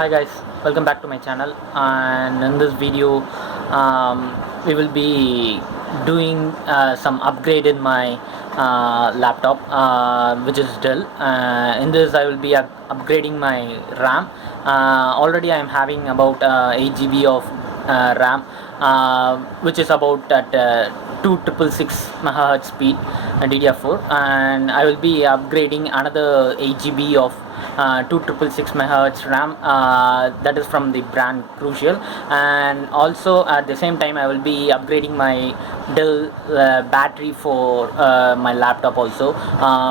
Hi guys, welcome back to my channel, and in this video we will be doing some upgrade in my laptop, which is Dell. In this I will be upgrading my RAM. Already I am having about 8 GB of RAM, which is about at 2666 MHz speed DDR4, and I will be upgrading another 8 GB of 2666 MHz RAM, that is from the brand Crucial. And also at the same time I will be upgrading my Dell battery for my laptop also,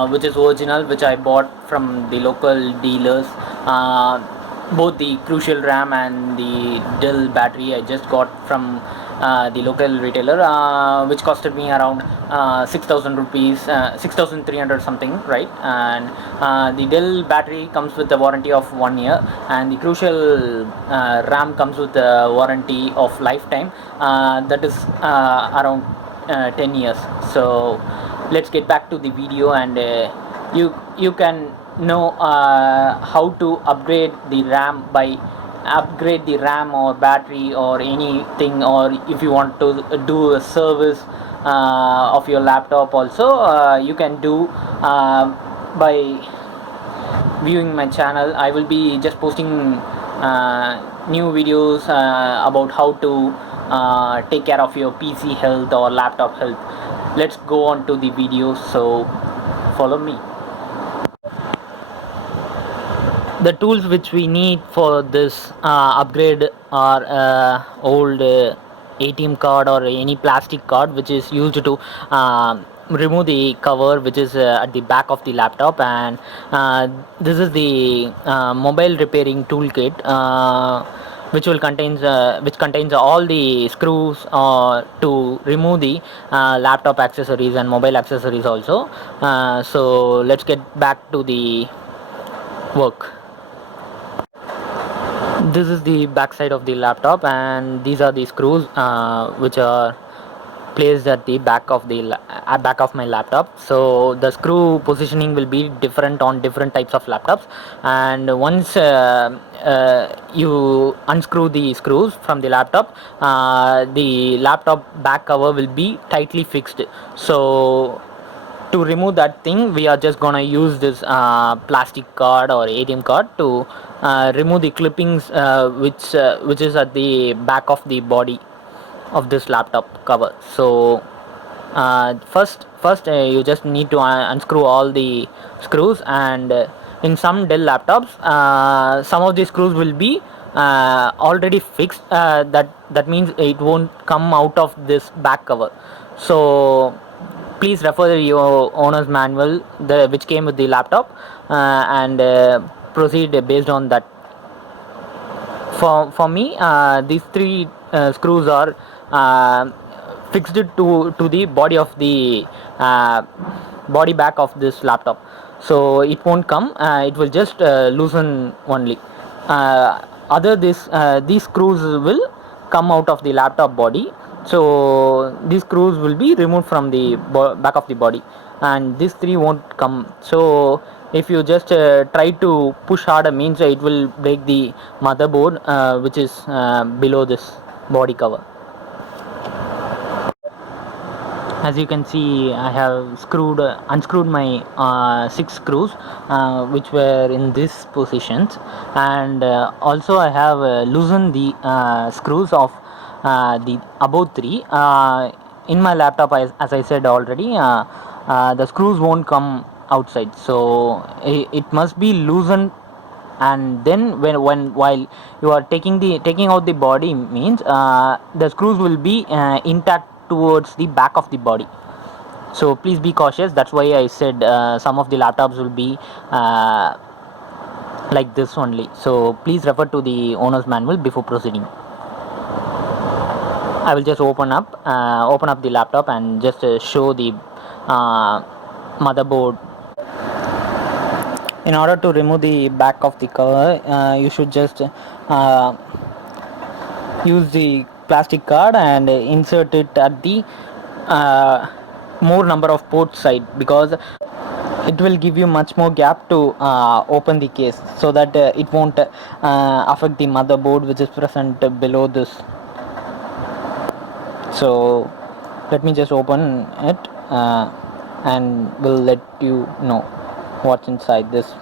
which is original, which I bought from the local dealers. Both the Crucial RAM and the Dell battery I just got from the local retailer, which costed me around 6,000 rupees, 6,300 something, right? And the Dell battery comes with a warranty of 1 year, and the Crucial RAM comes with a warranty of lifetime, that is around 10 years. So let's get back to the video, and you can know how to upgrade the RAM by upgrade the RAM or battery or anything, or if you want to do a service of your laptop also, you can do by viewing my channel. I will be just posting new videos about how to take care of your PC health or laptop health. Let's go on to the video, so follow me. The tools which we need for this upgrade are old ATM card or any plastic card which is used to remove the cover, which is at the back of the laptop, and this is the mobile repairing toolkit, which contains all the screws to remove the laptop accessories and mobile accessories also. So let's get back to the work. This is the back side of the laptop, and these are the screws which are placed at the back of the back of my laptop. So the screw positioning will be different on different types of laptops, and once you unscrew the screws from the laptop, the laptop back cover will be tightly fixed. So to remove that thing, we are just gonna use this plastic card or ATM card to remove the clippings, which is at the back of the body of this laptop cover. So first you just need to unscrew all the screws, and in some Dell laptops some of the screws will be already fixed, that means it won't come out of this back cover. So please refer your owner's manual, which came with the laptop, and proceed based on that. For me, these three screws are fixed to the body of the body back of this laptop, so it won't come, it will just loosen only. These screws will come out of the laptop body, so these screws will be removed from the back of the body, and these three won't come. So if you just try to push harder, means it will break the motherboard, which is below this body cover. As you can see, I have unscrewed my 6 screws, which were in these positions, and also I have loosened the screws of the above 3 in my laptop. As I said already, the screws won't come outside, so it must be loosened, and then while you are taking out the body, means the screws will be intact towards the back of the body. So please be cautious. That's why I said some of the laptops will be like this only. So please refer to the owner's manual before proceeding. I will just open up the laptop and just show the motherboard. In order to remove the back of the cover, you should just use the plastic card and insert it at the more number of ports side, because it will give you much more gap to open the case, so that it won't affect the motherboard which is present below this. So let me just open it, and will let you know what's inside this.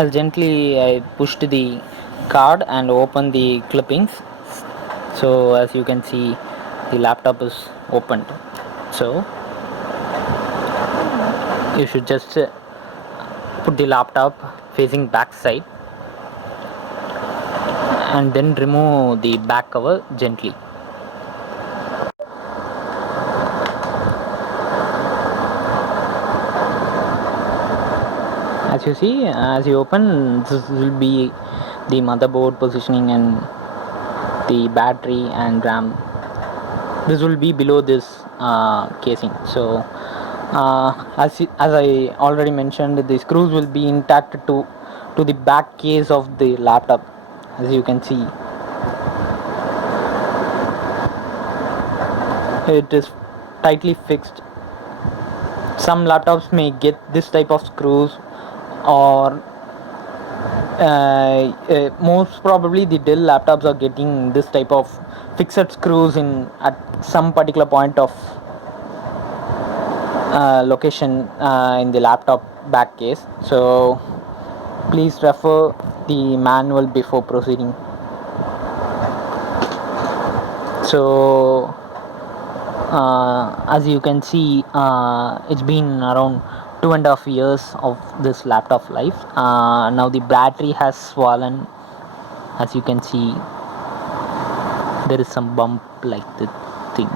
As gently I pushed the card and opened the clippings, so as you can see the laptop is opened. So you should just put the laptop facing back side and then remove the back cover gently. As you see, as you open, this will be the motherboard positioning and the battery and RAM. This will be below this casing. So as I already mentioned, the screws will be intact to the back case of the laptop. As you can see, it is tightly fixed. Some laptops may get this type of screws, or most probably the Dell laptops are getting this type of fixed screws in at some particular point of location in the laptop back case. So please refer the manual before proceeding. So as you can see, it's been around 2.5 years of this laptop life. Now the battery has swollen. As you can see, there is some bump like the thing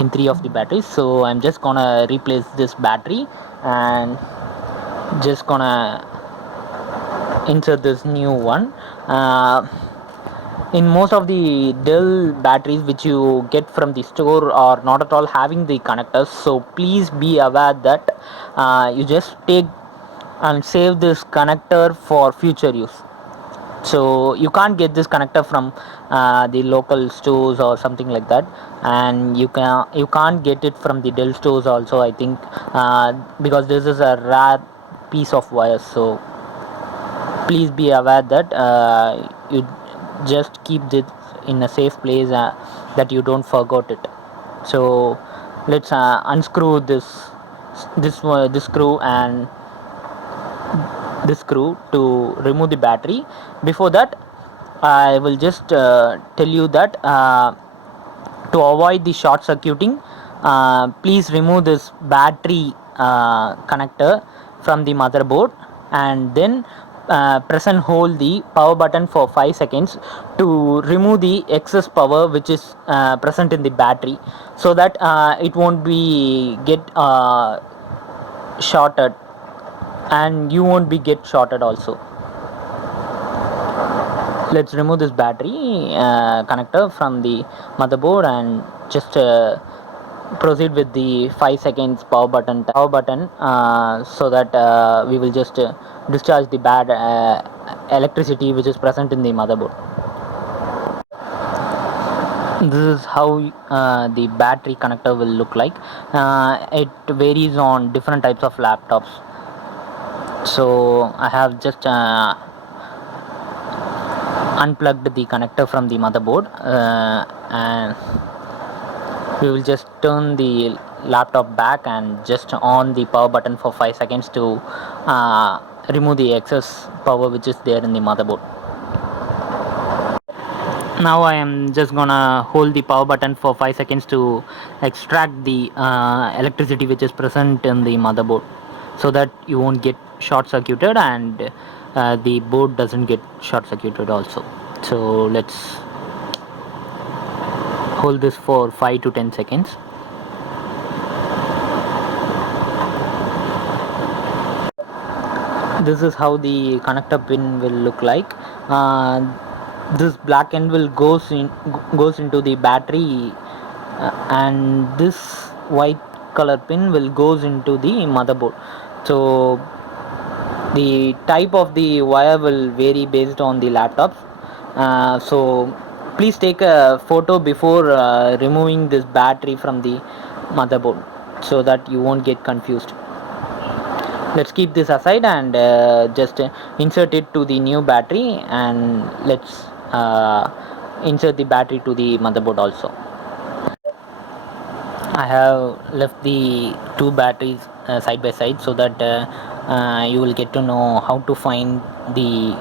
in 3 of the batteries. So I'm just gonna replace this battery and just gonna insert this new one. In most of the Dell batteries which you get from the store are not at all having the connectors, so please be aware that you just take and save this connector for future use. So you can't get this connector from the local stores or something like that, and you can't get it from the Dell stores also, I think, because this is a rare piece of wire. So please be aware that you just keep this in a safe place, that you don't forget it. So let's unscrew this screw and this screw to remove the battery. Before that, I will just tell you that to avoid the short circuiting, please remove this battery connector from the motherboard, and then press and hold the power button for 5 seconds to remove the excess power which is present in the battery, so that it won't be get shorted, and you won't be get shorted also. Let's remove this battery connector from the motherboard and just proceed with the 5 seconds power button so that we will just discharge the bad electricity which is present in the motherboard. This is how the battery connector will look like. It varies on different types of laptops. So I have just unplugged the connector from the motherboard, and we will just turn the laptop back and just on the power button for 5 seconds to remove the excess power which is there in the motherboard. Now I am just gonna hold the power button for 5 seconds to extract the electricity which is present in the motherboard, so that you won't get short circuited and the board doesn't get short circuited also. So let's hold this for 5 to 10 seconds. This is how the connector pin will look like. This black end will goes into the battery, and this white color pin will goes into the motherboard. So the type of the wire will vary based on the laptops. So please take a photo before removing this battery from the motherboard, so that you won't get confused. let's keep this aside and just insert it to the new battery, and let's insert the battery to the motherboard also. I have left the two batteries side by side so that you will get to know how to find the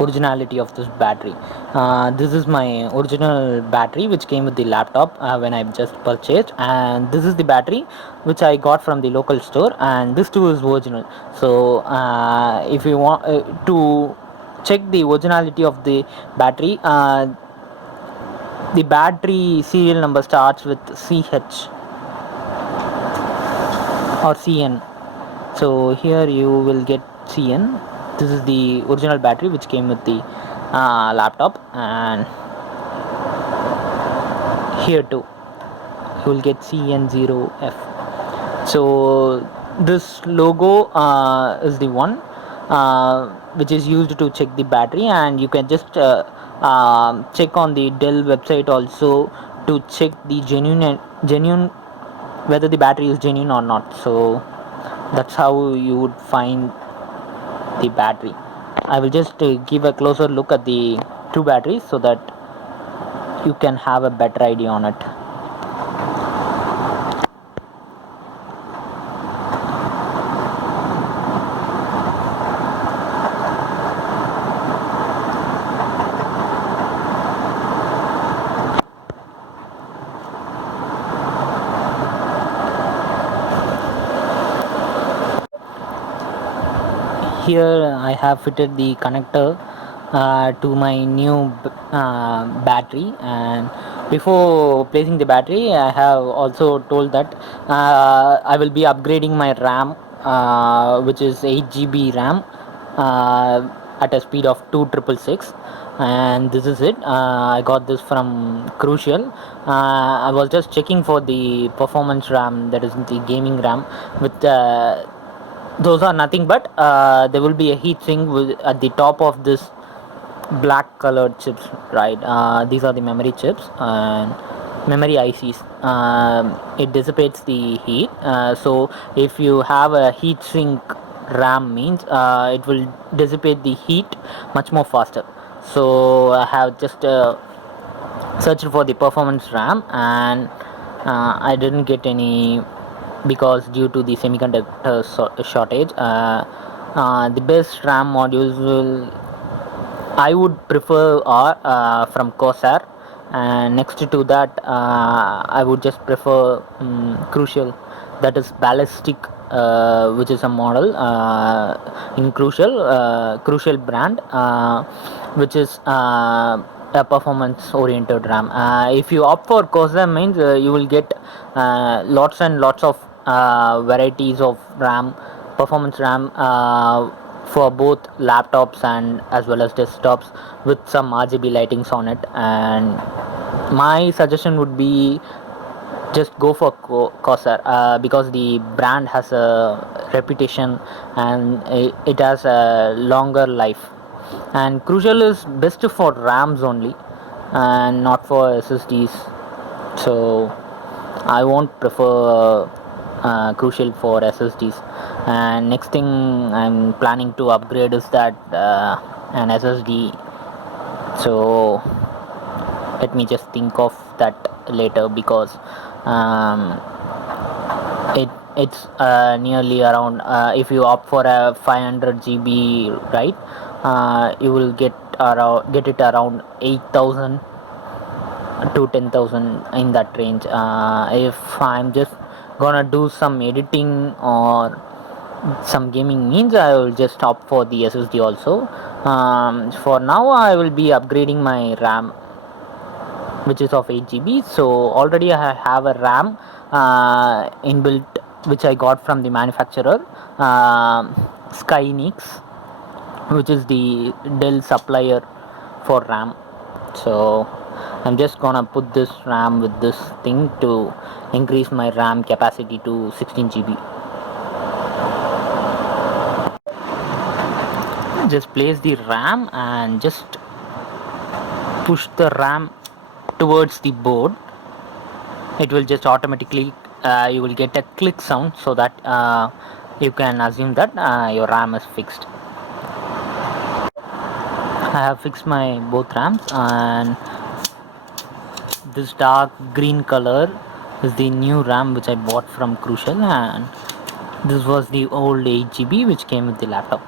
originality of this battery. This is my original battery which came with the laptop when I just purchased, and this is the battery which I got from the local store, and this too is original. So if you want to check the originality of the battery, the battery serial number starts with CH or CN. So here you will get CN. This is the original battery which came with the laptop, and here too you will get CN0F. So this logo is the one which is used to check the battery, and you can just check on the Dell website also to check the genuine whether the battery is genuine or not. So that's how you would find the battery. I will just give a closer look at the two batteries so that you can have a better idea on it. Here I have fitted the connector to my new battery, and before placing the battery I have also told that I will be upgrading my RAM, which is 8 GB RAM at a speed of 2666, and this is it. I got this from Crucial. I was just checking for the performance RAM, that is the gaming RAM, with those are nothing but there will be a heat sink at the top of this black colored chips, right? These are the memory chips and memory ICs. It dissipates the heat, so if you have a heat sink RAM means it will dissipate the heat much more faster. So I have just searched for the performance RAM, and I didn't get any because due to the semiconductor shortage. The best RAM modules will I would prefer are from Corsair, and next to that I would just prefer Crucial, that is ballistic, which is a model in Crucial brand, which is a performance oriented RAM. If you opt for Corsair means you will get lots and lots of varieties of RAM, performance RAM, for both laptops and as well as desktops, with some RGB lightings on it. And my suggestion would be just go for Corsair, because the brand has a reputation and it has a longer life, and Crucial is best for RAMs only and not for SSDs. So I won't prefer Crucial for SSDs. And next thing I'm planning to upgrade is that an SSD. So let me just think of that later, because um, it's nearly around, if you opt for a 500 GB, right, you will get it around 8,000 to 10,000, in that range. If I'm just gonna do some editing or some gaming means, I will just opt for the SSD also. For now I will be upgrading my RAM, which is of 8 GB. So already I have a RAM inbuilt, which I got from the manufacturer, Skynix, which is the Dell supplier for RAM. So I'm just gonna put this RAM with this thing to increase my RAM capacity to 16 GB. Just place the RAM and just push the RAM towards the board. It will just automatically, you will get a click sound, so that you can assume that your RAM is fixed. I have fixed my both RAMs, and this dark green color is the new RAM which I bought from Crucial, and this was the old 8 GB which came with the laptop.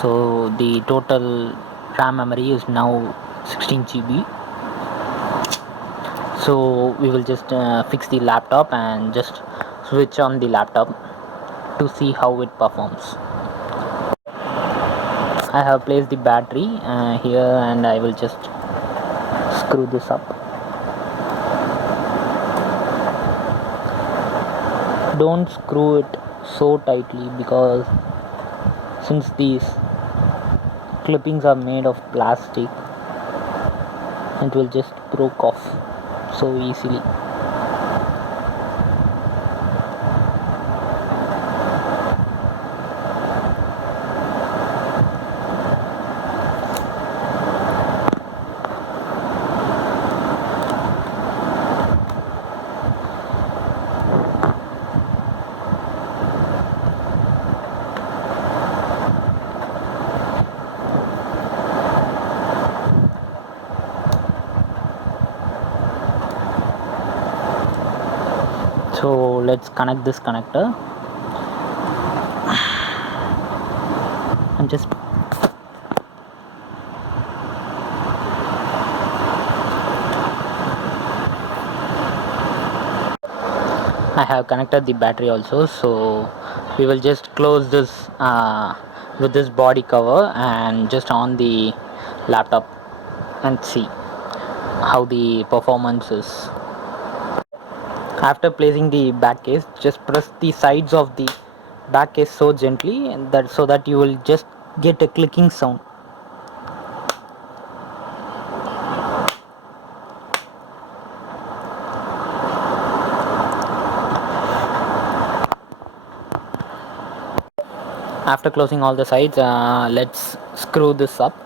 So the total RAM memory is now 16 GB. So we will just fix the laptop and just switch on the laptop to see how it performs. I have placed the battery here, and I will just screw this up. Don't screw it so tightly, because since these clippings are made of plastic, it will just broke off so easily. So let's connect this connector. And just I have connected the battery also, so we will just close this with this body cover and just on the laptop and see how the performance is. After placing the back case, just press the sides of the back case so gently, and that so that you will just get a clicking sound. After closing all the sides, let's screw this up.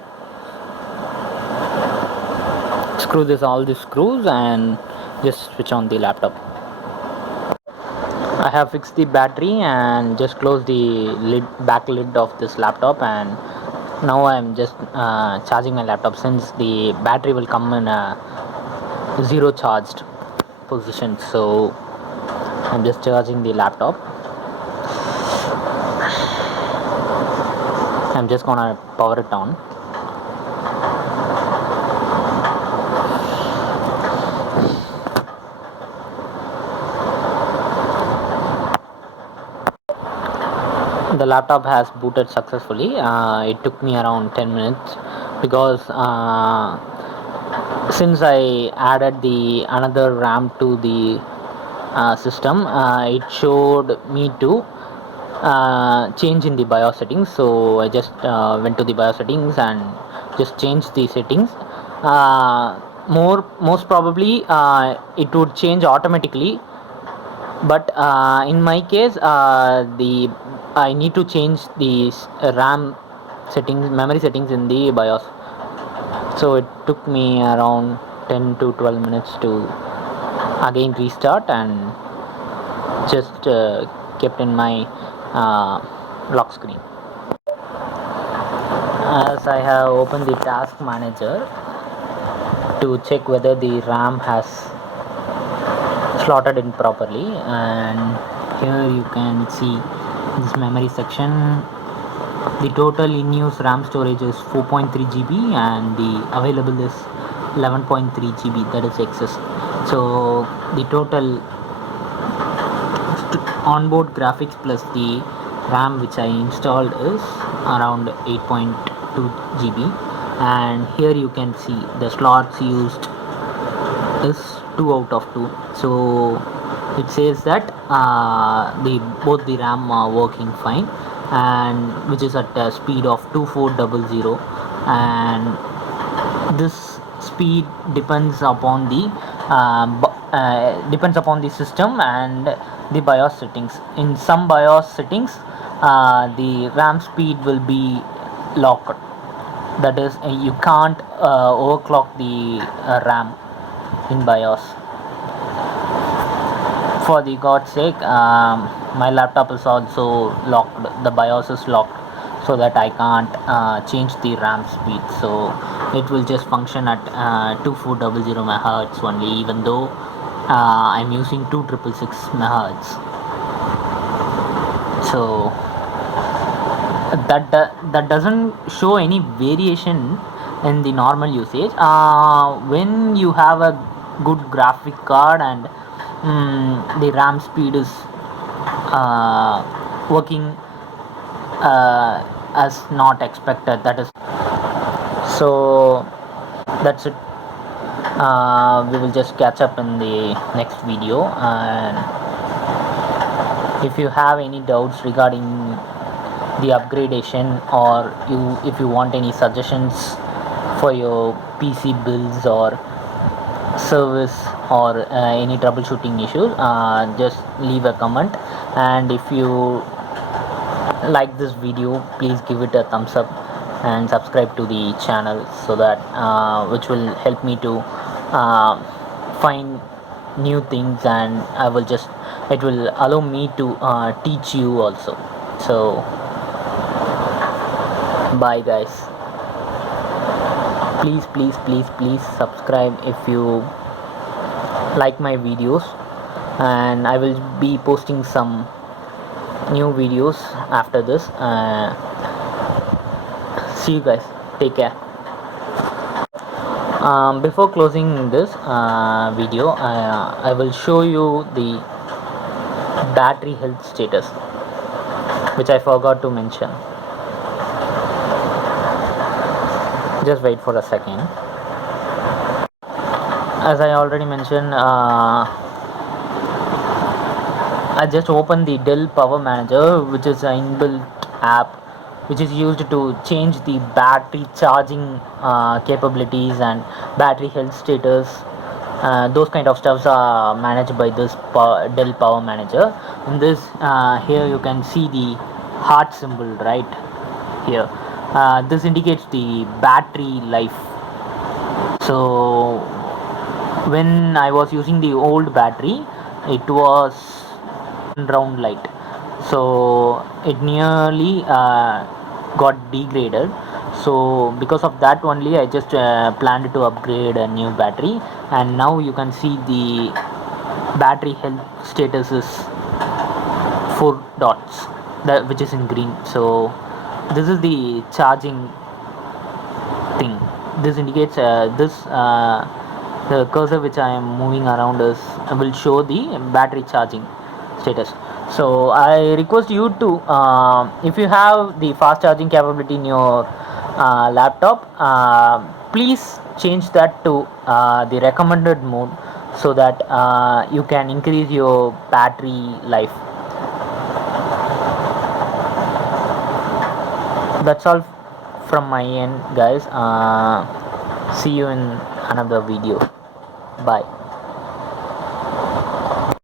Screw this all the screws and just switch on the laptop. I have fixed the battery and just closed the back lid of this laptop, and now I am just charging my laptop, since the battery will come in a zero charged position. So I'm just charging the laptop. I'm just gonna power it on. The laptop has booted successfully. It took me around 10 minutes, because since I added the another RAM to the system, it showed me to change in the BIOS settings. So I just went to the BIOS settings and just changed the settings. Most probably it would change automatically, but in my case the I need to change the RAM settings, memory settings in the BIOS. So it took me around 10 to 12 minutes to again restart, and just kept in my lock screen. As I have opened the task manager to check whether the RAM has slotted in properly, and here you can see this memory section. The total in use RAM storage is 4.3 GB, and the available is 11.3 GB, that is excess. So the total onboard graphics plus the RAM which I installed is around 8.2 GB, and here you can see the slots used is 2 out of 2. So it says that both the RAM are working fine, and which is at a speed of 2400, and this speed depends upon the system and the BIOS settings. In some BIOS settings the RAM speed will be locked, that is you can't overclock the RAM in BIOS. For the God's sake, my laptop is also locked, the BIOS is locked, so that I can't change the RAM speed, so it will just function at 2400 megahertz only, even though I'm using 2666 megahertz. So that doesn't show any variation in the normal usage. When you have a good graphic card and the RAM speed is working as not expected, that is. So that's it. We will just catch up in the next video, and if you have any doubts regarding the upgradation, or if you want any suggestions for your PC builds or service, or any troubleshooting issues, just leave a comment. And if you like this video, please give it a thumbs up and subscribe to the channel, so that which will help me to find new things, and it will allow me to teach you also. So bye guys. Please subscribe if you like my videos, and I will be posting some new videos after this. See you guys, take care. Before closing this video, I will show you the battery health status, which I forgot to mention. Just wait for a second. As I already mentioned, I just opened the Dell Power Manager, which is an inbuilt app which is used to change the battery charging capabilities and battery health status. Those kind of stuffs are managed by this Dell Power Manager. In this, here you can see the heart symbol right here. This indicates the battery life. So when I was using the old battery, it was round light, so it nearly got degraded. So because of that only, I just planned to upgrade a new battery, and now you can see the battery health status is 4 dots, which is in green. So this is the charging thing. This indicates the cursor which I am moving around will show the battery charging status. So I request you to, if you have the fast charging capability in your laptop, please change that to the recommended mode, so that you can increase your battery life. That's all from my end, guys. See you in another video. Bye.